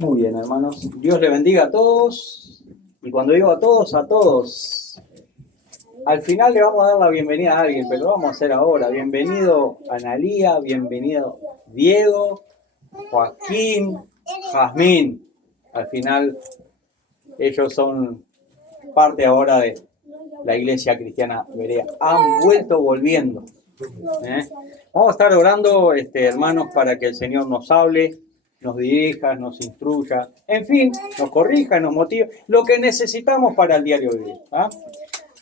Muy bien, hermanos. Dios le bendiga a todos. Y cuando digo a todos, a todos. Al final le vamos a dar la bienvenida a alguien, pero lo vamos a hacer ahora. Bienvenido Analía, bienvenido Diego, Joaquín, Jazmín. Al final ellos son parte ahora de la Iglesia Cristiana Berea. Han vuelto volviendo. Vamos a estar orando, hermanos, para que el Señor nos hable, nos dirija, nos instruya, en fin, nos corrija, nos motive, lo que necesitamos para el diario vivir.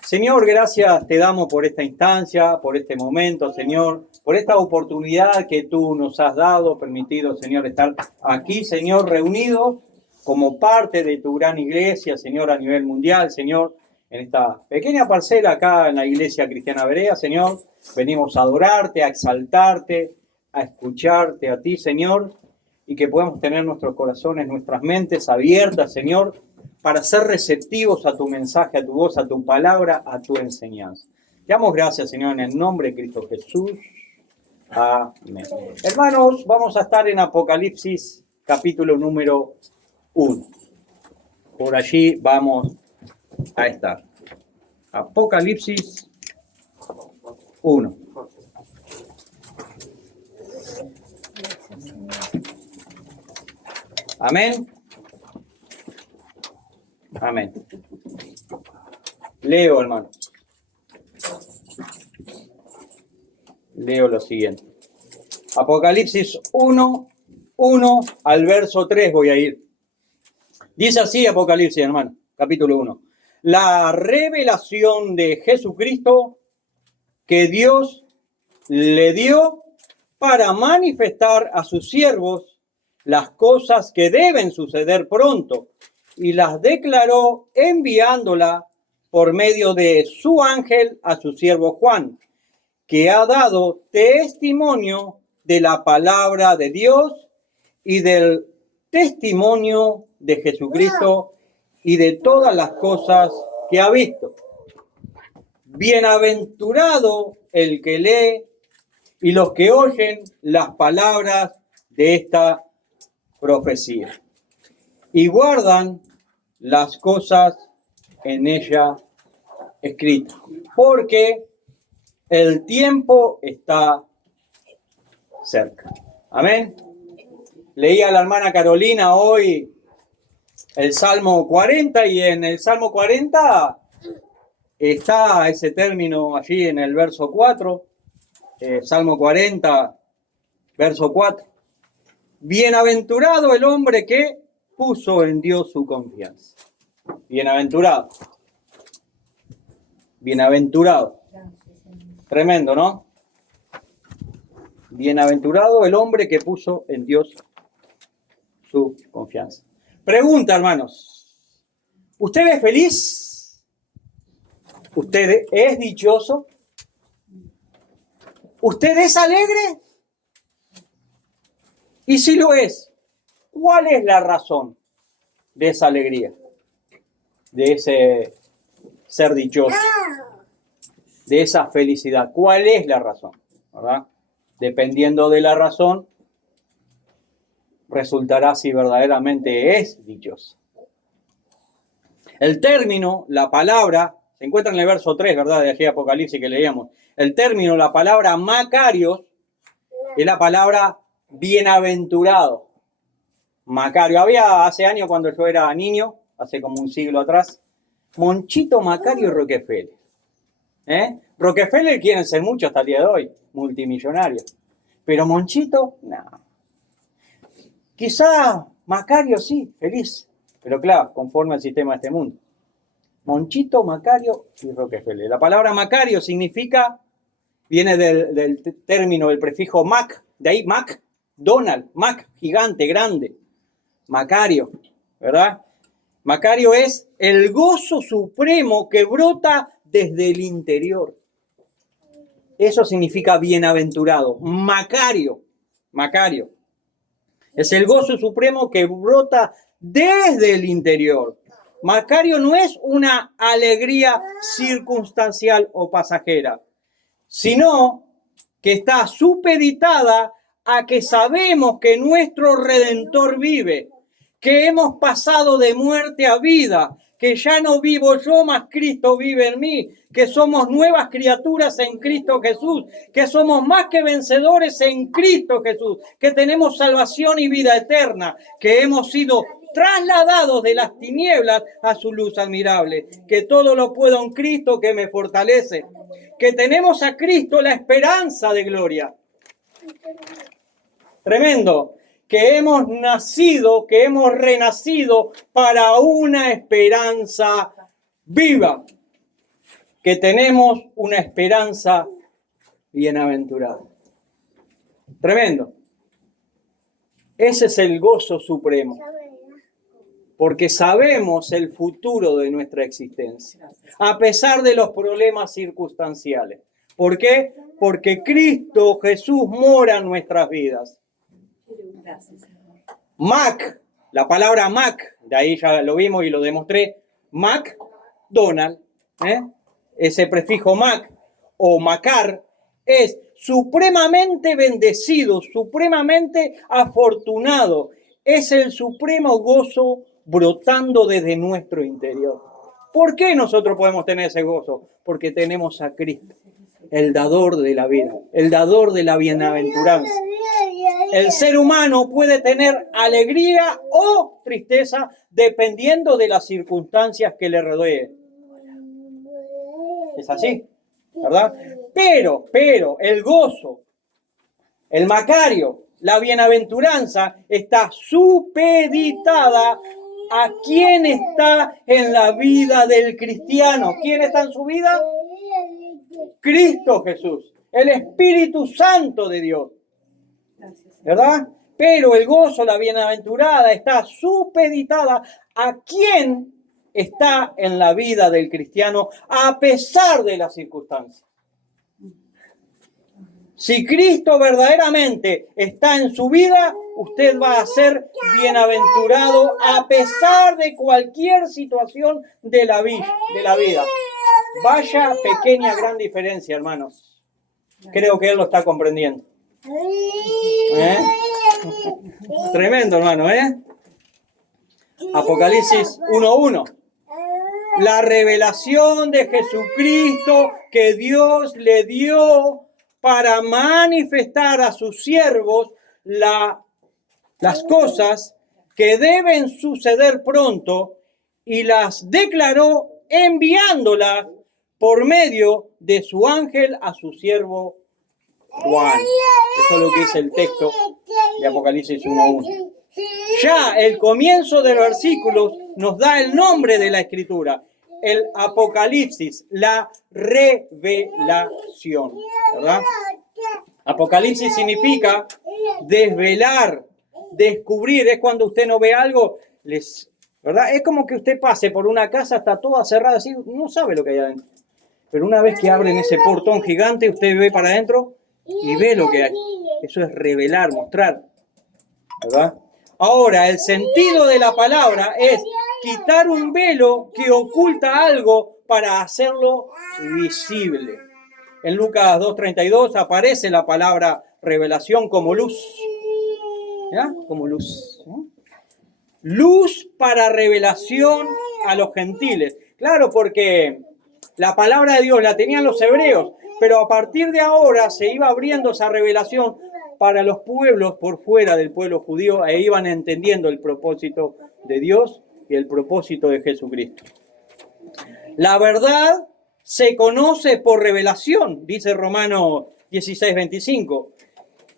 Señor, gracias te damos por esta instancia, por este momento, Señor, por esta oportunidad que tú nos has dado, permitido, Señor, estar aquí, Señor, reunidos como parte de tu gran iglesia, Señor, a nivel mundial, Señor, en esta pequeña parcela acá en la Iglesia Cristiana Berea, Señor. Venimos a adorarte, a exaltarte, a escucharte a ti, Señor, y que podamos tener nuestros corazones, nuestras mentes abiertas, Señor, para ser receptivos a tu mensaje, a tu voz, a tu palabra, a tu enseñanza. Te damos gracias, Señor, en el nombre de Cristo Jesús. Amén. Hermanos, vamos a estar en Apocalipsis, capítulo número 1. Por allí vamos a estar. Apocalipsis 1. Amén. Amén. Leo, hermano. Leo lo siguiente. Apocalipsis 1, 1 al verso 3 voy a ir. Dice así Apocalipsis, hermano, capítulo 1. La revelación de Jesucristo que Dios le dio para manifestar a sus siervos las cosas que deben suceder pronto, y las declaró enviándola por medio de su ángel a su siervo Juan, que ha dado testimonio de la palabra de Dios y del testimonio de Jesucristo y de todas las cosas que ha visto. Bienaventurado el que lee y los que oyen las palabras de esta profecía y guardan las cosas en ella escritas, porque el tiempo está cerca. Amén. Leí a la hermana Carolina hoy el Salmo 40 y en el Salmo 40 está ese término allí en el verso 4, Salmo 40, verso 4. Bienaventurado el hombre que puso en Dios su confianza. Bienaventurado. Bienaventurado. Tremendo, ¿no? Bienaventurado el hombre que puso en Dios su confianza. Pregunta, hermanos. ¿Usted es feliz? ¿Usted es dichoso? ¿Usted es alegre? Y si lo es, ¿cuál es la razón de esa alegría? De ese ser dichoso, de esa felicidad. ¿Cuál es la razón? ¿Verdad? Dependiendo de la razón, resultará si verdaderamente es dichoso. El término, la palabra, se encuentra en el verso 3, ¿verdad? De aquí Apocalipsis que leíamos. El término, la palabra Macarios, es la palabra bienaventurado. Macario. Había hace años cuando yo era niño, hace como un siglo atrás, Monchito, Macario y Rockefeller. Rockefeller quieren ser mucho hasta el día de hoy, multimillonario. Pero Monchito, no. Quizá Macario sí, feliz. Pero claro, conforme al sistema de este mundo. Monchito, Macario y Rockefeller. La palabra Macario significa, viene del término, del prefijo Mac, de ahí Mac, Donald, Mac, gigante, grande. Macario, ¿verdad? Macario es el gozo supremo que brota desde el interior. Eso significa bienaventurado. Macario, Macario. Es el gozo supremo que brota desde el interior. Macario no es una alegría circunstancial o pasajera, sino que está supeditada a que sabemos que nuestro Redentor vive, que hemos pasado de muerte a vida, que ya no vivo yo, mas Cristo vive en mí, que somos nuevas criaturas en Cristo Jesús, que somos más que vencedores en Cristo Jesús, que tenemos salvación y vida eterna, que hemos sido trasladados de las tinieblas a su luz admirable, que todo lo puedo en Cristo que me fortalece, que tenemos a Cristo la esperanza de gloria. Tremendo. Que hemos nacido, que hemos renacido para una esperanza viva, que tenemos una esperanza bienaventurada. Tremendo. Ese es el gozo supremo, porque sabemos el futuro de nuestra existencia, a pesar de los problemas circunstanciales. ¿Por qué? Porque Cristo Jesús mora en nuestras vidas. Mac, la palabra Mac, de ahí ya lo vimos y lo demostré, McDonald, ese prefijo Mac o Macar, es supremamente bendecido, supremamente afortunado, es el supremo gozo brotando desde nuestro interior. ¿Por qué nosotros podemos tener ese gozo? Porque tenemos a Cristo, el dador de la vida, el dador de la bienaventuranza. El ser humano puede tener alegría o tristeza dependiendo de las circunstancias que le rodeen. Es así, ¿verdad? Pero el gozo, el Macario, la bienaventuranza está supeditada a quién está en la vida del cristiano. ¿Quién está en su vida? Cristo Jesús, el Espíritu Santo de Dios. ¿Verdad? Pero el gozo, la bienaventurada, está supeditada a quién está en la vida del cristiano a pesar de las circunstancias. Si Cristo verdaderamente está en su vida, usted va a ser bienaventurado a pesar de cualquier situación de la vida. Vaya pequeña, gran diferencia, hermanos. Creo que él lo está comprendiendo. Tremendo, hermano, Apocalipsis 1:1. La revelación de Jesucristo que Dios le dio para manifestar a sus siervos las cosas que deben suceder pronto, y las declaró enviándolas por medio de su ángel a su siervo Juan. Eso es lo que dice el texto de Apocalipsis 1:1. Ya el comienzo del versículo nos da el nombre de la escritura, el Apocalipsis, la revelación, ¿verdad? Apocalipsis significa desvelar, descubrir. Es cuando usted no ve algo, ¿verdad? Es como que usted pase por una casa, está toda cerrada, así, no sabe lo que hay adentro. Pero una vez que abren ese portón gigante, usted ve para adentro y ve lo que hay. Eso es revelar, mostrar, ¿verdad? Ahora, el sentido de la palabra es quitar un velo que oculta algo para hacerlo visible. En Lucas 2:32 aparece la palabra revelación como luz. ¿Ya? Como luz. ¿No? Luz para revelación a los gentiles. Claro, porque la palabra de Dios la tenían los hebreos, pero a partir de ahora se iba abriendo esa revelación para los pueblos por fuera del pueblo judío, e iban entendiendo el propósito de Dios y el propósito de Jesucristo. La verdad se conoce por revelación, dice Romanos 16:25.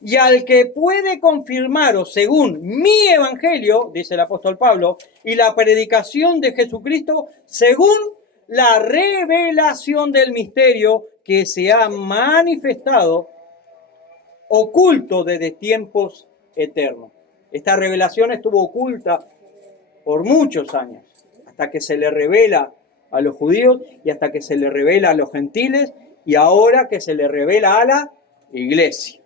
Y al que puede confirmaros según mi evangelio, dice el apóstol Pablo, y la predicación de Jesucristo según la revelación del misterio que se ha manifestado, oculto desde tiempos eternos. Esta revelación estuvo oculta por muchos años, hasta que se le revela a los judíos y hasta que se le revela a los gentiles y ahora que se le revela a la iglesia.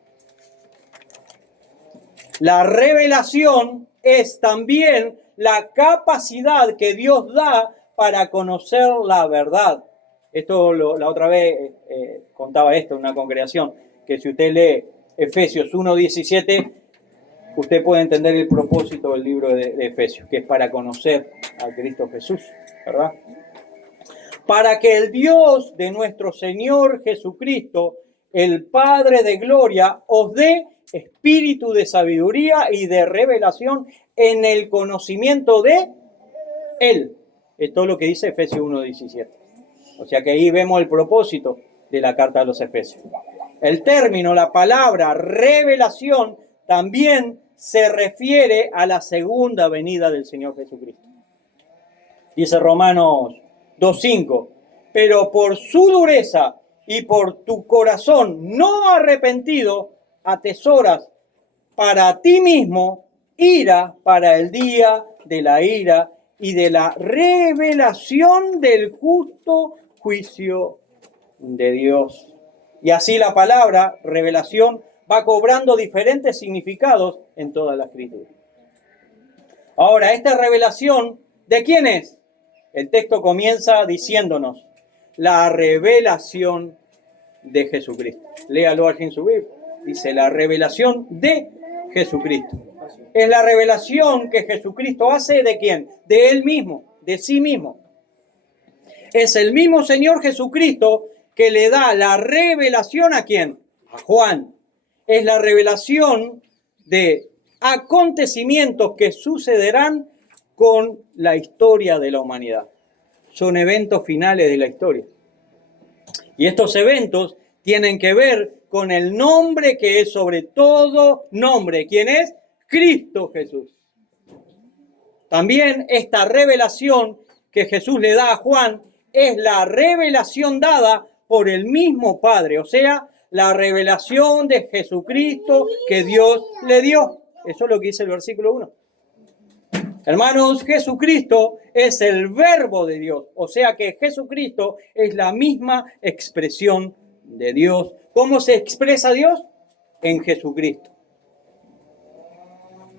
La revelación es también la capacidad que Dios da para conocer la verdad. Esto la otra vez contaba esto en una congregación, que si usted lee Efesios 1:17, usted puede entender el propósito del libro de Efesios, que es para conocer a Cristo Jesús, ¿verdad? Para que el Dios de nuestro Señor Jesucristo, el Padre de gloria, os dé espíritu de sabiduría y de revelación en el conocimiento de Él. Es todo lo que dice Efesios 1:17. O sea que ahí vemos el propósito de la carta a los Efesios. El término, la palabra revelación, también se refiere a la segunda venida del Señor Jesucristo. Dice Romanos 2:5, pero por su dureza y por tu corazón no arrepentido, atesoras para ti mismo ira para el día de la ira y de la revelación del justo juicio de Dios. Y así la palabra revelación va cobrando diferentes significados en toda la Escritura. Ahora, esta revelación, ¿de quién es? El texto comienza diciéndonos la revelación de Jesucristo. Léalo allí en su Biblia. Dice la revelación de Jesucristo. Es la revelación que Jesucristo hace ¿de quién? De Él mismo, de sí mismo. Es el mismo Señor Jesucristo que le da la revelación ¿a quién? A Juan. Es la revelación de acontecimientos que sucederán con la historia de la humanidad. Son eventos finales de la historia. Y estos eventos tienen que ver con el nombre que es sobre todo nombre. ¿Quién es? Cristo Jesús. También esta revelación que Jesús le da a Juan es la revelación dada por el mismo Padre. O sea, la revelación de Jesucristo que Dios le dio. Eso es lo que dice el versículo 1. Hermanos, Jesucristo es el verbo de Dios. O sea que Jesucristo es la misma expresión de Dios. ¿Cómo se expresa Dios? En Jesucristo.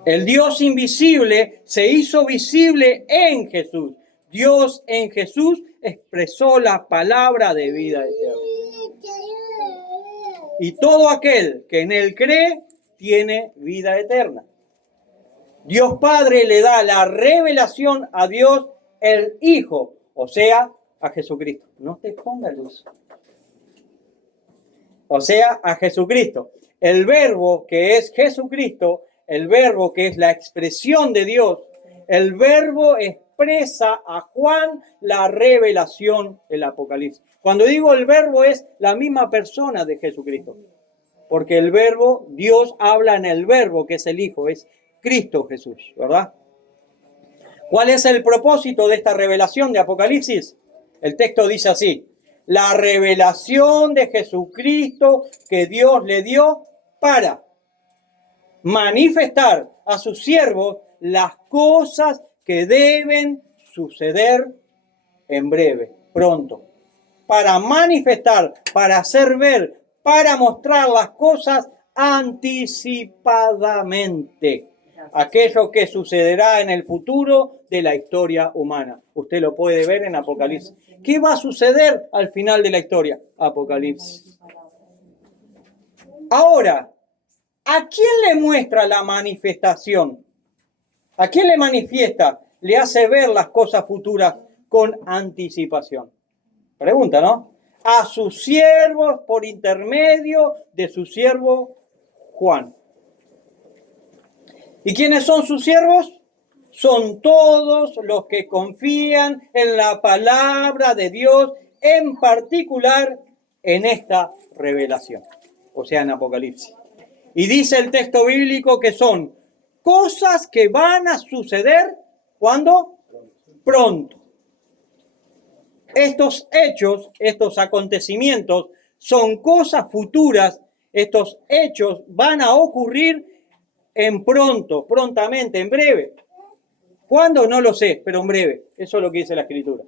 El Dios invisible se hizo visible en Jesús. Dios en Jesús expresó la palabra de vida eterna. Y todo aquel que en Él cree tiene vida eterna. Dios Padre le da la revelación a Dios el Hijo, o sea, a Jesucristo. No te ponga luz. O sea, a Jesucristo. El verbo que es Jesucristo, el verbo que es la expresión de Dios, el verbo expresa a Juan la revelación del Apocalipsis. Cuando digo el verbo es la misma persona de Jesucristo. Porque el verbo, Dios habla en el verbo que es el Hijo, es Cristo Jesús, ¿verdad? ¿Cuál es el propósito de esta revelación de Apocalipsis? El texto dice así: la revelación de Jesucristo que Dios le dio para manifestar a sus siervos las cosas que deben suceder en breve, pronto. Para manifestar, para hacer ver, para mostrar las cosas anticipadamente. Aquello que sucederá en el futuro de la historia humana. Usted lo puede ver en Apocalipsis. ¿Qué va a suceder al final de la historia? Apocalipsis. Ahora, ¿a quién le muestra la manifestación? ¿A quién le manifiesta? Le hace ver las cosas futuras con anticipación. Pregunta, ¿no? A sus siervos por intermedio de su siervo Juan. ¿Y quiénes son sus siervos? Son todos los que confían en la palabra de Dios, en particular en esta revelación, o sea, en Apocalipsis. Y dice el texto bíblico que son cosas que van a suceder, ¿cuándo? Pronto. Estos hechos, estos acontecimientos, son cosas futuras. Estos hechos van a ocurrir en pronto, prontamente, en breve. ¿Cuándo? No lo sé, pero en breve. Eso es lo que dice la Escritura.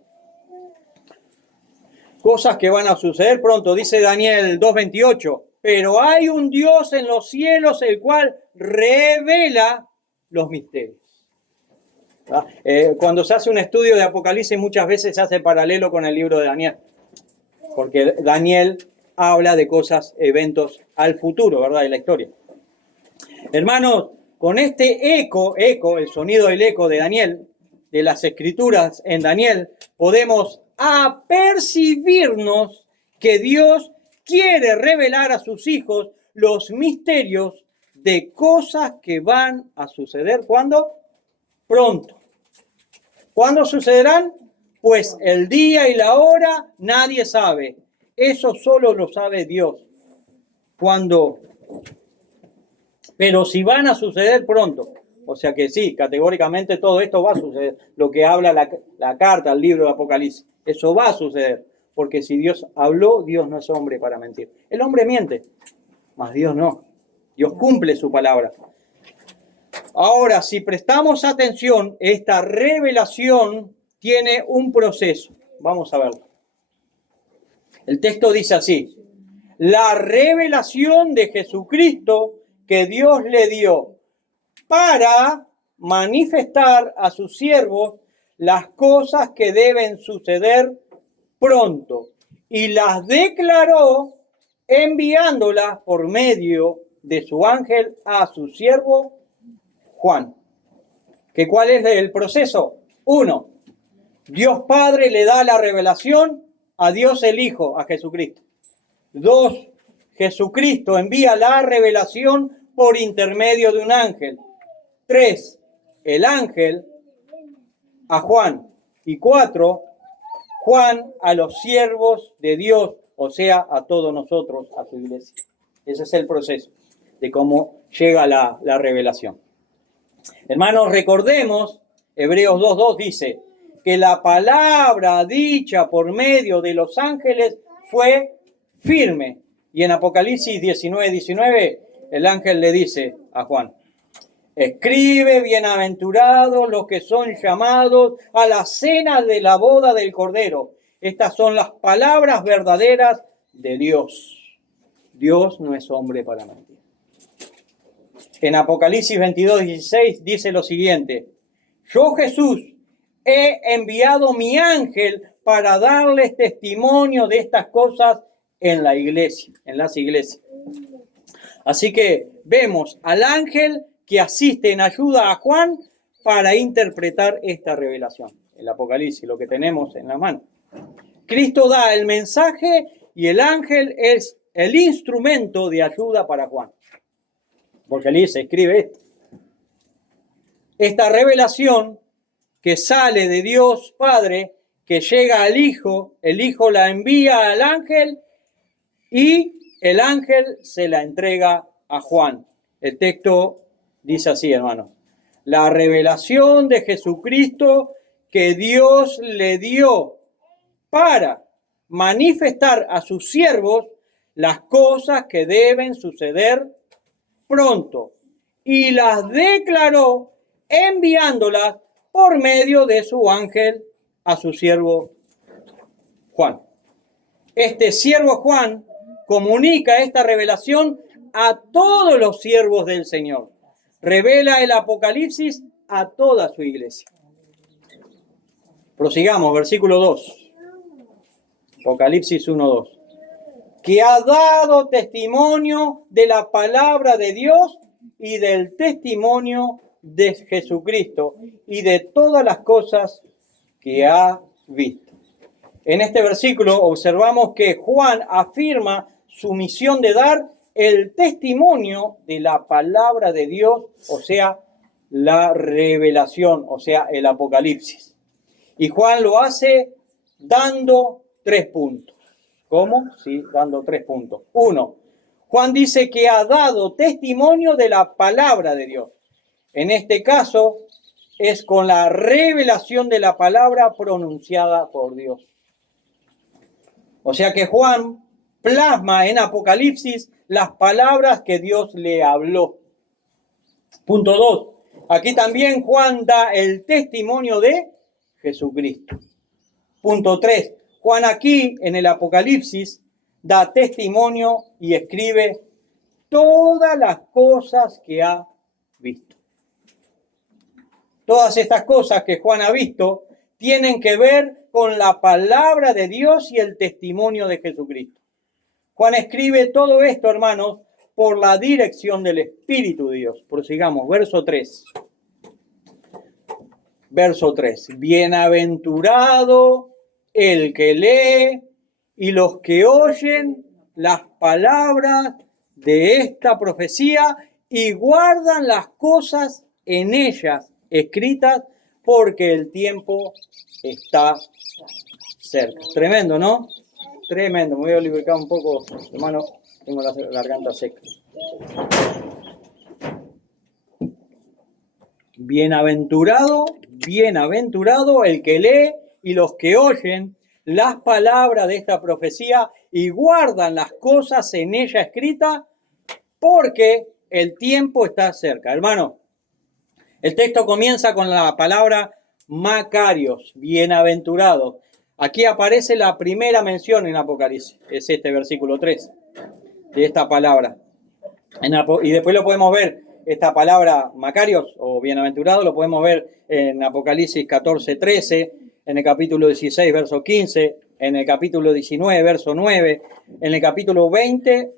Cosas que van a suceder pronto. Dice Daniel 2:28. Pero hay un Dios en los cielos el cual revela los misterios. Cuando se hace un estudio de Apocalipsis muchas veces se hace paralelo con el libro de Daniel. Porque Daniel habla de cosas, eventos al futuro, ¿verdad? De la historia. Hermanos, con este eco, el sonido del eco de Daniel, de las escrituras en Daniel, podemos apercibirnos que Dios quiere revelar a sus hijos los misterios de cosas que van a suceder. ¿Cuándo? Pronto. ¿Cuándo sucederán? Pues el día y la hora nadie sabe. Eso solo lo sabe Dios. ¿Cuándo? Pero si van a suceder pronto. O sea que sí, categóricamente todo esto va a suceder. Lo que habla la carta, el libro de Apocalipsis. Eso va a suceder. Porque si Dios habló, Dios no es hombre para mentir. El hombre miente, mas Dios no. Dios cumple su palabra. Ahora, si prestamos atención, esta revelación tiene un proceso. Vamos a verlo. El texto dice así: la revelación de Jesucristo que Dios le dio para manifestar a sus siervos las cosas que deben suceder pronto, y las declaró enviándolas por medio de su ángel a su siervo Juan. ¿Que cuál es el proceso? 1. Dios Padre le da la revelación a Dios el Hijo, a Jesucristo. 2. Jesucristo envía la revelación por intermedio de un ángel. 3. El ángel a Juan. Y 4. Juan a los siervos de Dios, o sea, a todos nosotros, a su iglesia. Ese es el proceso de cómo llega la revelación. Hermanos, recordemos, Hebreos 2:2 dice que la palabra dicha por medio de los ángeles fue firme. Y en Apocalipsis 19:19, el ángel le dice a Juan: escribe, bienaventurados los que son llamados a la cena de la boda del Cordero. Estas son las palabras verdaderas de Dios. Dios no es hombre para mentir. En Apocalipsis 22:16 dice lo siguiente: yo, Jesús, he enviado mi ángel para darles testimonio de estas cosas en la iglesia, en las iglesias. Así que vemos al ángel que asiste en ayuda a Juan para interpretar esta revelación. El Apocalipsis, lo que tenemos en la mano. Cristo da el mensaje y el ángel es el instrumento de ayuda para Juan. Porque allí se escribe esto. Esta revelación que sale de Dios Padre, que llega al Hijo, el Hijo la envía al ángel y el ángel se la entrega a Juan. El texto dice así, hermano: la revelación de Jesucristo que Dios le dio para manifestar a sus siervos las cosas que deben suceder pronto, y las declaró enviándolas por medio de su ángel a su siervo Juan. Este siervo Juan comunica esta revelación a todos los siervos del Señor. Revela el Apocalipsis a toda su iglesia. Prosigamos, versículo 2. Apocalipsis 1:2. Que ha dado testimonio de la palabra de Dios y del testimonio de Jesucristo y de todas las cosas que ha visto. En este versículo observamos que Juan afirma su misión de dar el testimonio de la palabra de Dios, o sea, la revelación, o sea, el Apocalipsis. Y Juan lo hace dando 3 puntos. ¿Cómo? Sí, dando 3 puntos. 1. Juan dice que ha dado testimonio de la palabra de Dios. En este caso es con la revelación de la palabra pronunciada por Dios. O sea que Juan plasma en Apocalipsis las palabras que Dios le habló. Punto 2. Aquí también Juan da el testimonio de Jesucristo. Punto 3. Juan aquí en el Apocalipsis da testimonio y escribe todas las cosas que ha visto. Todas estas cosas que Juan ha visto tienen que ver con la palabra de Dios y el testimonio de Jesucristo. Juan escribe todo esto, hermanos, por la dirección del Espíritu de Dios. Prosigamos, verso 3. Verso 3. Bienaventurado el que lee y los que oyen las palabras de esta profecía y guardan las cosas en ellas escritas, porque el tiempo está cerca. Tremendo, ¿no? Tremendo. Me voy a lubricar un poco, hermano, tengo la garganta seca. Bienaventurado el que lee y los que oyen las palabras de esta profecía y guardan las cosas en ella escritas, porque el tiempo está cerca. Hermano, el texto comienza con la palabra Macarios, bienaventurado. Aquí aparece la primera mención en Apocalipsis, es este versículo 3 de esta palabra. Y después lo podemos ver, esta palabra Macarios o bienaventurado, lo podemos ver en Apocalipsis 14:13, en el capítulo 16, verso 15, en el capítulo 19, verso 9, en el capítulo 20,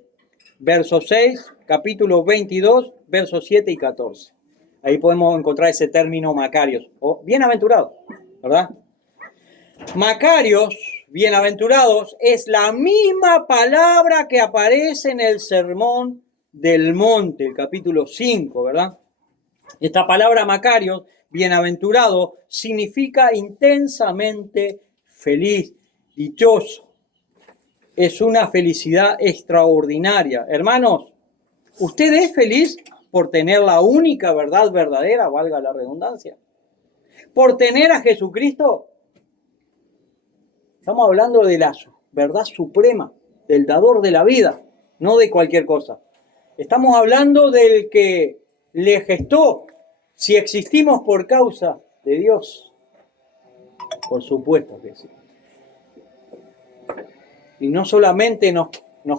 verso 6, capítulo 22, versos 7 y 14. Ahí podemos encontrar ese término Macarios, o bienaventurado, ¿verdad? Macarios, bienaventurados, es la misma palabra que aparece en el Sermón del Monte, el capítulo 5, ¿verdad? Esta palabra Macarios, bienaventurado, significa intensamente feliz, dichoso. Es una felicidad extraordinaria. Hermanos, ¿usted es feliz por tener la única verdad verdadera, valga la redundancia? ¿Por tener a Jesucristo? Estamos hablando de la verdad suprema, del dador de la vida, no de cualquier cosa. Estamos hablando del que le gestó. Si existimos por causa de Dios, por supuesto que sí. Y no solamente nos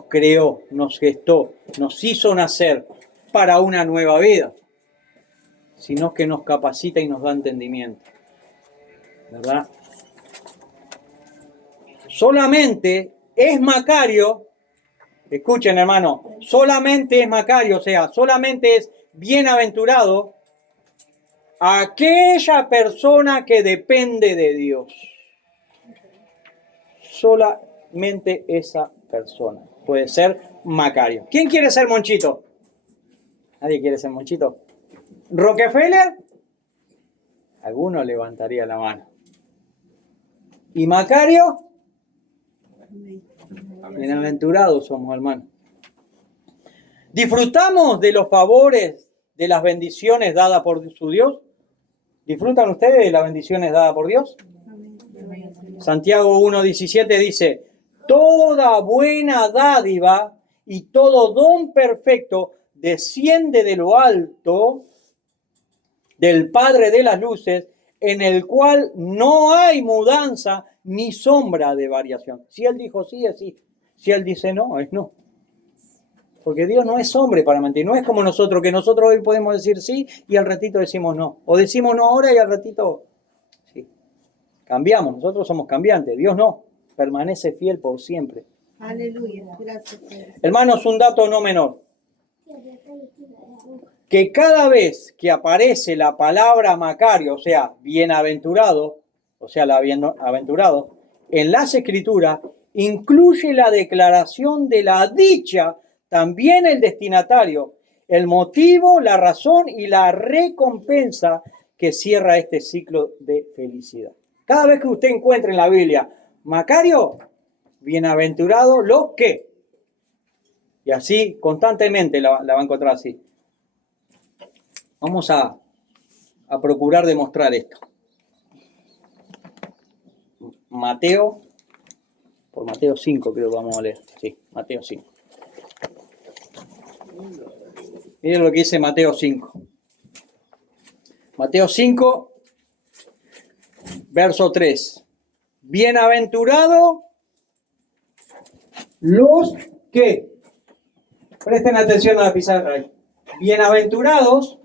creó, nos gestó, nos hizo nacer para una nueva vida, sino que nos capacita y nos da entendimiento, ¿verdad? Solamente es Macario, escuchen hermano, solamente es Macario, o sea, solamente es bienaventurado aquella persona que depende de Dios. Solamente esa persona puede ser Macario. ¿Quién quiere ser Monchito? ¿Nadie quiere ser Monchito? ¿Rockefeller? Alguno levantaría la mano. ¿Y Macario? Bienaventurados somos, hermanos. ¿Disfrutamos de los favores, de las bendiciones dadas por su Dios? ¿Disfrutan ustedes de las bendiciones dadas por Dios? Santiago 1:17 dice, toda buena dádiva y todo don perfecto desciende de lo alto, del Padre de las luces, en el cual no hay mudanza ni sombra de variación. Si Él dijo sí, es sí. Si Él dice no, es no. Porque Dios no es hombre para mentir. No es como nosotros, que nosotros hoy podemos decir sí y al ratito decimos no. O decimos no ahora y al ratito sí. Cambiamos, nosotros somos cambiantes. Dios no, permanece fiel por siempre. Aleluya, gracias. Hermanos, un dato no menor. Que cada vez que aparece la palabra Macario, o sea, bienaventurado, o sea, la bienaventurado, en las Escrituras, incluye la declaración de la dicha, también el destinatario, el motivo, la razón y la recompensa que cierra este ciclo de felicidad. Cada vez que usted encuentre en la Biblia Macario, bienaventurado, lo que. Y así constantemente la va a encontrar así. Vamos a procurar demostrar esto. Mateo 5 creo que vamos a leer. Sí, Mateo 5. Miren lo que dice Mateo 5. Mateo 5, verso 3. Bienaventurado los que, presten atención a la pizarra ahí. Bienaventurados,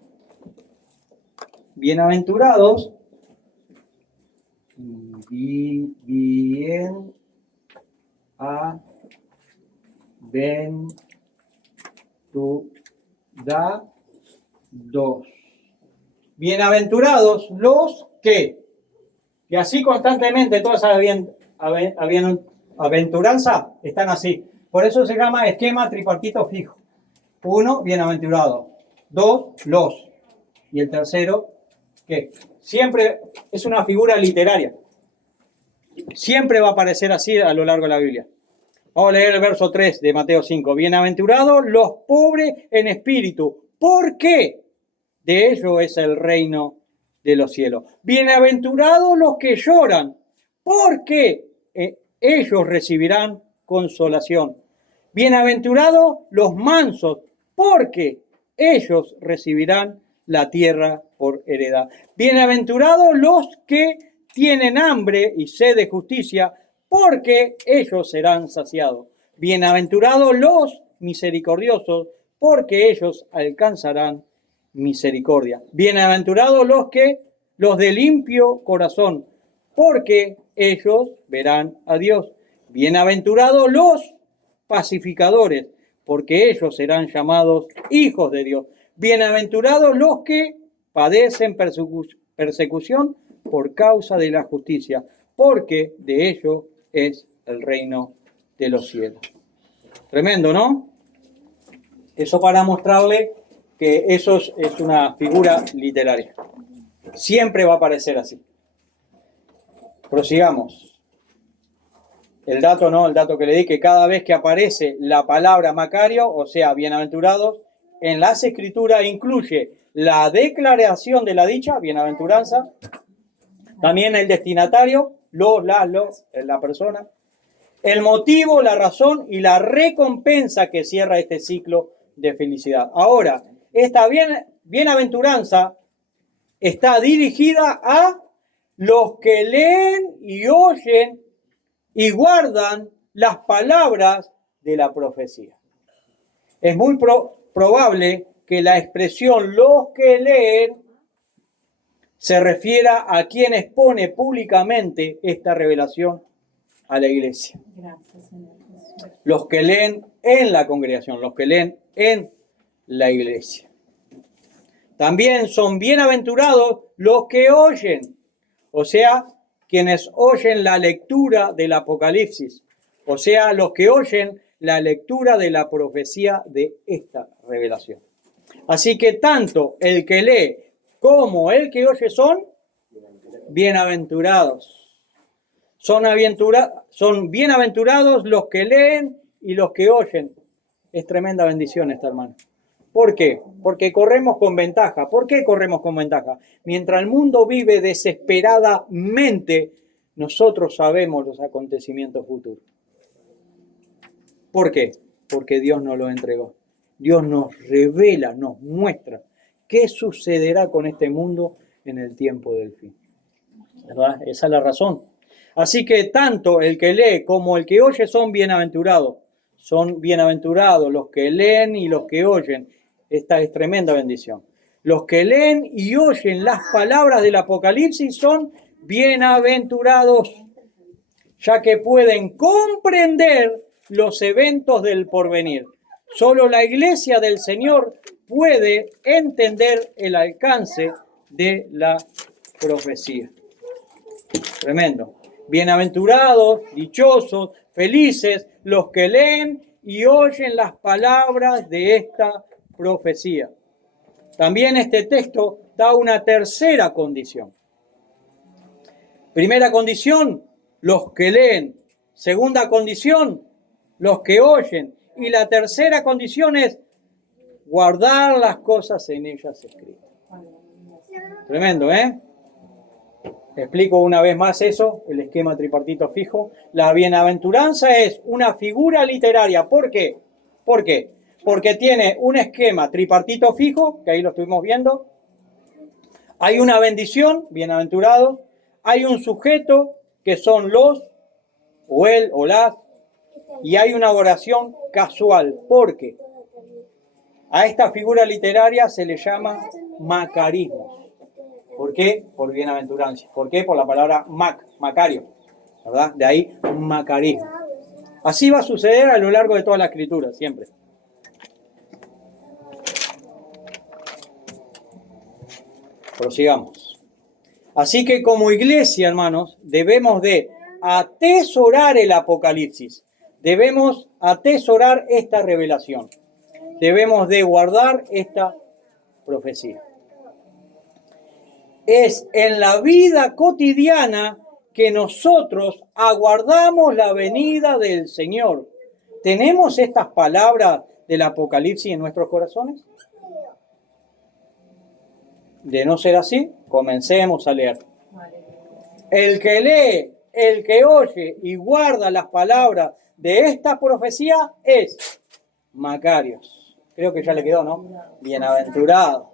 Bienaventurados los que, y así constantemente todas esas aventuranzas están así. Por eso se llama esquema tripartito fijo. 1, bienaventurado. 2, los. Y el tercero, ¿qué? Siempre es una figura literaria. Siempre va a aparecer así a lo largo de la Biblia. Vamos a leer el verso 3 de Mateo 5. Bienaventurados los pobres en espíritu, porque de ellos es el reino de los cielos. Bienaventurados los que lloran, porque ellos recibirán consolación. Bienaventurados los mansos, porque ellos recibirán la tierra por heredad. Bienaventurados los que tienen hambre y sed de justicia, porque ellos serán saciados. Bienaventurados los misericordiosos, porque ellos alcanzarán misericordia. Bienaventurados los de limpio corazón, porque ellos verán a Dios. Bienaventurados los pacificadores, porque ellos serán llamados hijos de Dios. Bienaventurados los que padecen persecución por causa de la justicia, porque de ellos es el reino de los cielos. Tremendo, ¿no? Eso para mostrarle que eso es una figura literaria. Siempre va a aparecer así. Prosigamos. El dato que le di, que cada vez que aparece la palabra Macario, o sea, bienaventurados, en las escrituras incluye la declaración de la dicha, bienaventuranza, también el destinatario, la persona, el motivo, la razón y la recompensa que cierra este ciclo de felicidad. Ahora, esta bienaventuranza está dirigida a los que leen y oyen y guardan las palabras de la profecía. Es muy probable que la expresión los que leen se refiera a quien expone públicamente esta revelación a la iglesia. Gracias, Señor Jesús. Los que leen en la congregación, los que leen en la iglesia. También son bienaventurados los que oyen, o sea, quienes oyen la lectura del Apocalipsis, o sea, los que oyen la lectura de la profecía de esta revelación. Así que tanto el que lee como el que oye son bienaventurados. Son bienaventurados los que leen y los que oyen. Es tremenda bendición esta, hermano. ¿Por qué? Porque corremos con ventaja. ¿Por qué corremos con ventaja? Mientras el mundo vive desesperadamente, nosotros sabemos los acontecimientos futuros. ¿Por qué? Porque Dios nos lo entregó. Dios nos revela, nos muestra qué sucederá con este mundo en el tiempo del fin. ¿Verdad? Esa es la razón. Así que tanto el que lee como el que oye son bienaventurados. Son bienaventurados los que leen y los que oyen. Esta es tremenda bendición. Los que leen y oyen las palabras del Apocalipsis son bienaventurados, ya que pueden comprender los eventos del porvenir. Solo la iglesia del Señor puede entender el alcance de la profecía. Tremendo. Bienaventurados, dichosos, felices los que leen y oyen las palabras de esta profecía. También este texto da una tercera condición. Primera condición, los que leen. Segunda condición, los que oyen. Y la tercera condición es guardar las cosas en ellas escritas. Tremendo, ¿eh? Explico una vez más eso, el esquema tripartito fijo. La bienaventuranza es una figura literaria. ¿Por qué? ¿Por qué? Porque tiene un esquema tripartito fijo, que ahí lo estuvimos viendo. Hay una bendición, bienaventurado. Hay un sujeto, que son los, o él, o las. Y hay una oración casual. ¿Por qué? A esta figura literaria se le llama macarismos. ¿Por qué? Por bienaventuranza. ¿Por qué? Por la palabra macario. ¿Verdad? De ahí macarismo. Así va a suceder a lo largo de toda la escritura, siempre. Prosigamos. Así que como iglesia, hermanos, debemos de atesorar el Apocalipsis. Debemos atesorar esta revelación. Debemos de guardar esta profecía. Es en la vida cotidiana que nosotros aguardamos la venida del Señor. ¿Tenemos estas palabras del Apocalipsis en nuestros corazones? De no ser así, comencemos a leer. El que lee, el que oye y guarda las palabras de esta profecía es Macarios. Creo que ya le quedó, ¿no? Bienaventurado.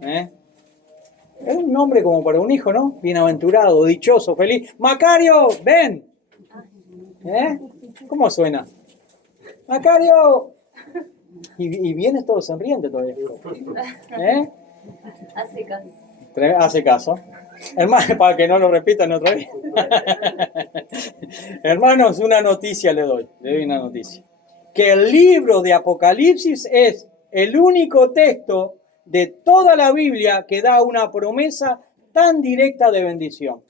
Es un nombre como para un hijo, ¿no? Bienaventurado, dichoso, feliz. Macario, ven. ¿Cómo suena? Macario. Y viene todo sonriente todavía. Hace caso. Hace caso. Hermano, para que no lo repitan otra vez. Hermanos, una noticia le doy una noticia. Que el libro de Apocalipsis es el único texto de toda la Biblia que da una promesa tan directa de bendición.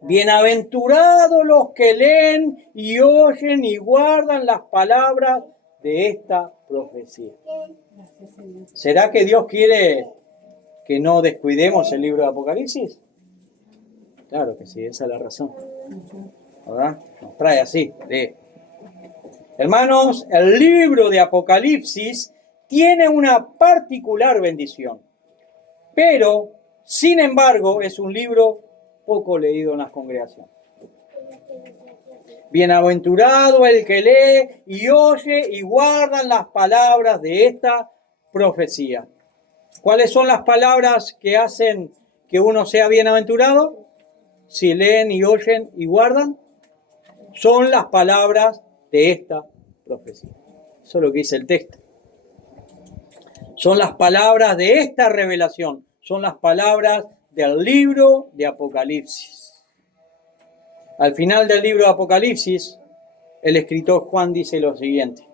Bienaventurados los que leen y oyen y guardan las palabras de esta profecía. ¿Será que Dios quiere que no descuidemos el libro de Apocalipsis? Claro que sí, esa es la razón. ¿Verdad? Nos trae así. Hermanos, el libro de Apocalipsis tiene una particular bendición, pero, sin embargo, es un libro poco leído en las congregaciones. Bienaventurado el que lee y oye y guardan las palabras de esta profecía. ¿Cuáles son las palabras que hacen que uno sea bienaventurado? Si leen y oyen y guardan, son las palabras de esta profecía. Eso es lo que dice el texto. Son las palabras de esta revelación, son las palabras del libro de Apocalipsis. Al final del libro de Apocalipsis, el escritor Juan dice lo siguiente: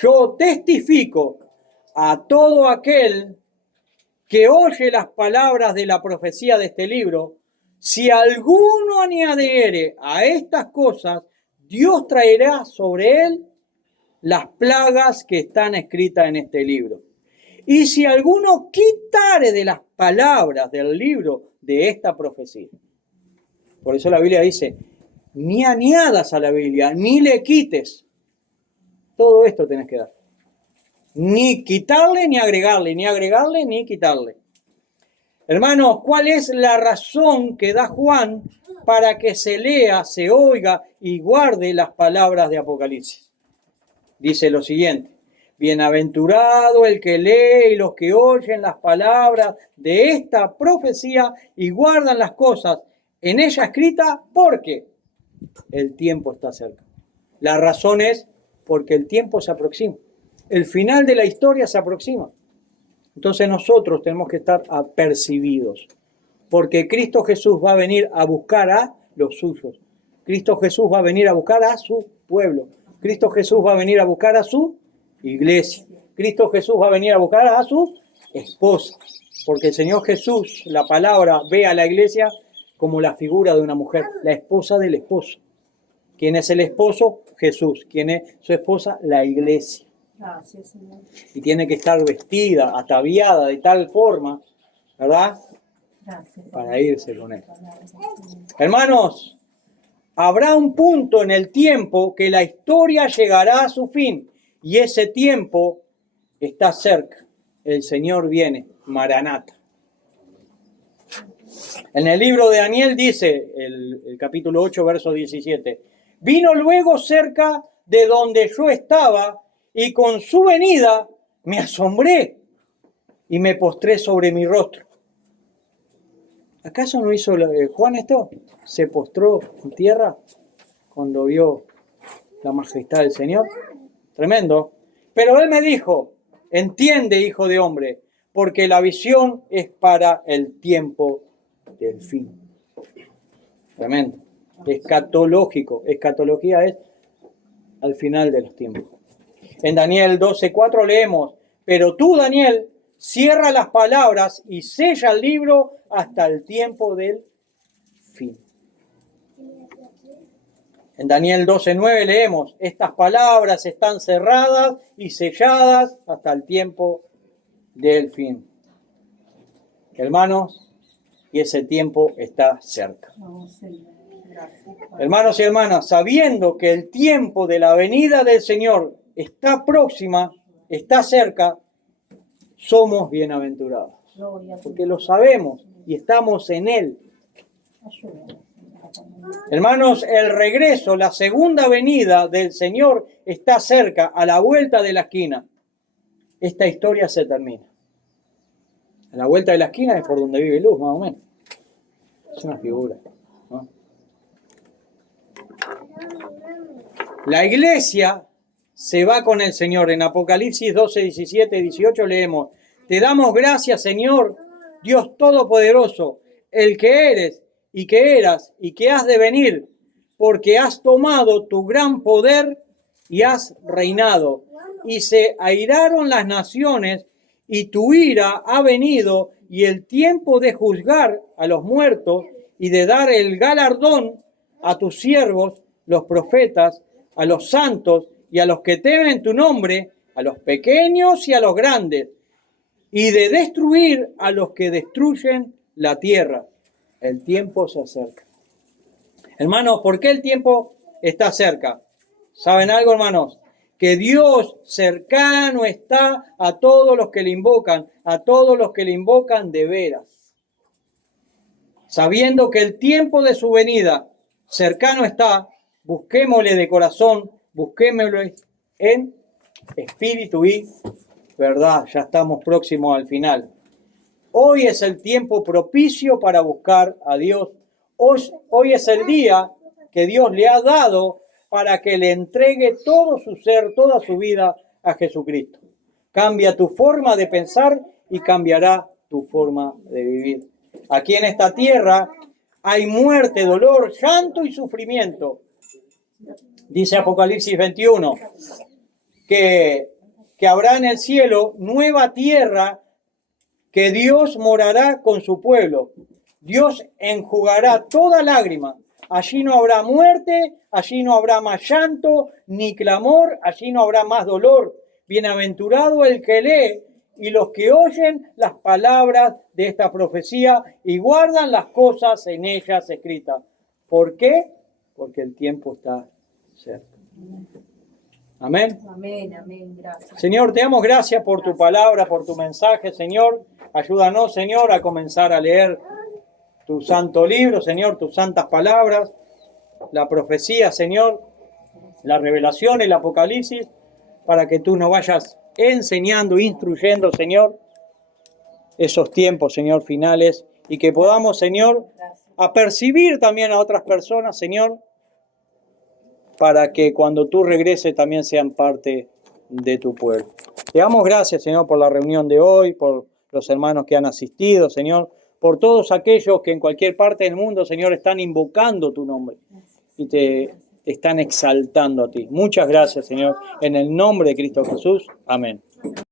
yo testifico a todo aquel que oye las palabras de la profecía de este libro, si alguno añadiere a estas cosas, Dios traerá sobre él las plagas que están escritas en este libro. Y si alguno quitare de las palabras del libro de esta profecía. Por eso la Biblia dice, ni añadas a la Biblia, ni le quites. Todo esto tenés que dar. Ni quitarle, ni agregarle, ni agregarle, ni quitarle. Hermanos, ¿cuál es la razón que da Juan para que se lea, se oiga y guarde las palabras de Apocalipsis? Dice lo siguiente: bienaventurado el que lee y los que oyen las palabras de esta profecía y guardan las cosas en ella escritas, porque el tiempo está cerca. La razón es porque el tiempo se aproxima. El final de la historia se aproxima. Entonces nosotros tenemos que estar apercibidos, porque Cristo Jesús va a venir a buscar a los suyos. Cristo Jesús va a venir a buscar a su pueblo. Cristo Jesús va a venir a buscar a su iglesia. Cristo Jesús va a venir a buscar a su esposa, porque el Señor Jesús, la palabra, ve a la iglesia como la figura de una mujer, la esposa del esposo. ¿Quién es el esposo? Jesús. ¿Quién es su esposa? La iglesia. Gracias, Señor. Y tiene que estar vestida, ataviada de tal forma, ¿verdad? Gracias. Para irse con él. Hermanos, habrá un punto en el tiempo que la historia llegará a su fin, y ese tiempo está cerca. El Señor viene, Maranata. En el libro de Daniel dice, el capítulo 8, verso 17, vino luego cerca de donde yo estaba, y con su venida me asombré y me postré sobre mi rostro. ¿Acaso no hizo Juan esto? ¿Se postró en tierra cuando vio la majestad del Señor? Tremendo. Pero él me dijo, entiende, hijo de hombre, porque la visión es para el tiempo del fin. Tremendo. Escatológico. Escatología es al final de los tiempos. En Daniel 12:4 leemos, pero tú, Daniel, cierra las palabras y sella el libro hasta el tiempo del fin. En Daniel 12:9 leemos, estas palabras están cerradas y selladas hasta el tiempo del fin. Hermanos, y ese tiempo está cerca. Hermanos y hermanas, sabiendo que el tiempo de la venida del Señor está próxima, está cerca, somos bienaventurados. Porque lo sabemos y estamos en Él. Hermanos, el regreso, la segunda venida del Señor está cerca, a la vuelta de la esquina. Esta historia se termina. A la vuelta de la esquina es por donde vive Luz, más o menos. Es una figura, ¿no? La iglesia se va con el Señor. En Apocalipsis 12, 17, 18 leemos, te damos gracias, Señor, Dios Todopoderoso, el que eres y que eras y que has de venir, porque has tomado tu gran poder y has reinado. Y se airaron las naciones y tu ira ha venido y el tiempo de juzgar a los muertos y de dar el galardón a tus siervos, los profetas, a los santos y a los que temen tu nombre, a los pequeños y a los grandes, y de destruir a los que destruyen la tierra. El tiempo se acerca. Hermanos, ¿por qué el tiempo está cerca? ¿Saben algo, hermanos? Que Dios cercano está a todos los que le invocan, a todos los que le invocan de veras. Sabiendo que el tiempo de su venida cercano está, busquémosle de corazón, busquémosle en espíritu y verdad. Ya estamos próximos al final. Hoy es el tiempo propicio para buscar a Dios. Hoy es el día que Dios le ha dado para que le entregue todo su ser, toda su vida a Jesucristo. Cambia tu forma de pensar y cambiará tu forma de vivir. Aquí en esta tierra hay muerte, dolor, llanto y sufrimiento. Dice Apocalipsis 21 que habrá en el cielo nueva tierra, que Dios morará con su pueblo. Dios enjugará toda lágrima. Allí no habrá muerte, allí no habrá más llanto, ni clamor, allí no habrá más dolor. Bienaventurado el que lee y los que oyen las palabras de esta profecía y guardan las cosas en ellas escritas. ¿Por qué? Porque el tiempo está cerca. Amén. Amén, amén, gracias. Señor, te damos gracias por tu palabra, por tu mensaje, Señor. Ayúdanos, Señor, a comenzar a leer tu santo libro, Señor, tus santas palabras, la profecía, Señor, la revelación, el apocalipsis, para que tú nos vayas enseñando, instruyendo, Señor, esos tiempos, Señor, finales, y que podamos, Señor, apercibir también a otras personas, Señor, para que cuando tú regreses también sean parte de tu pueblo. Te damos gracias, Señor, por la reunión de hoy, por los hermanos que han asistido, Señor, por todos aquellos que en cualquier parte del mundo, Señor, están invocando tu nombre y te están exaltando a ti. Muchas gracias, Señor, en el nombre de Cristo Jesús. Amén.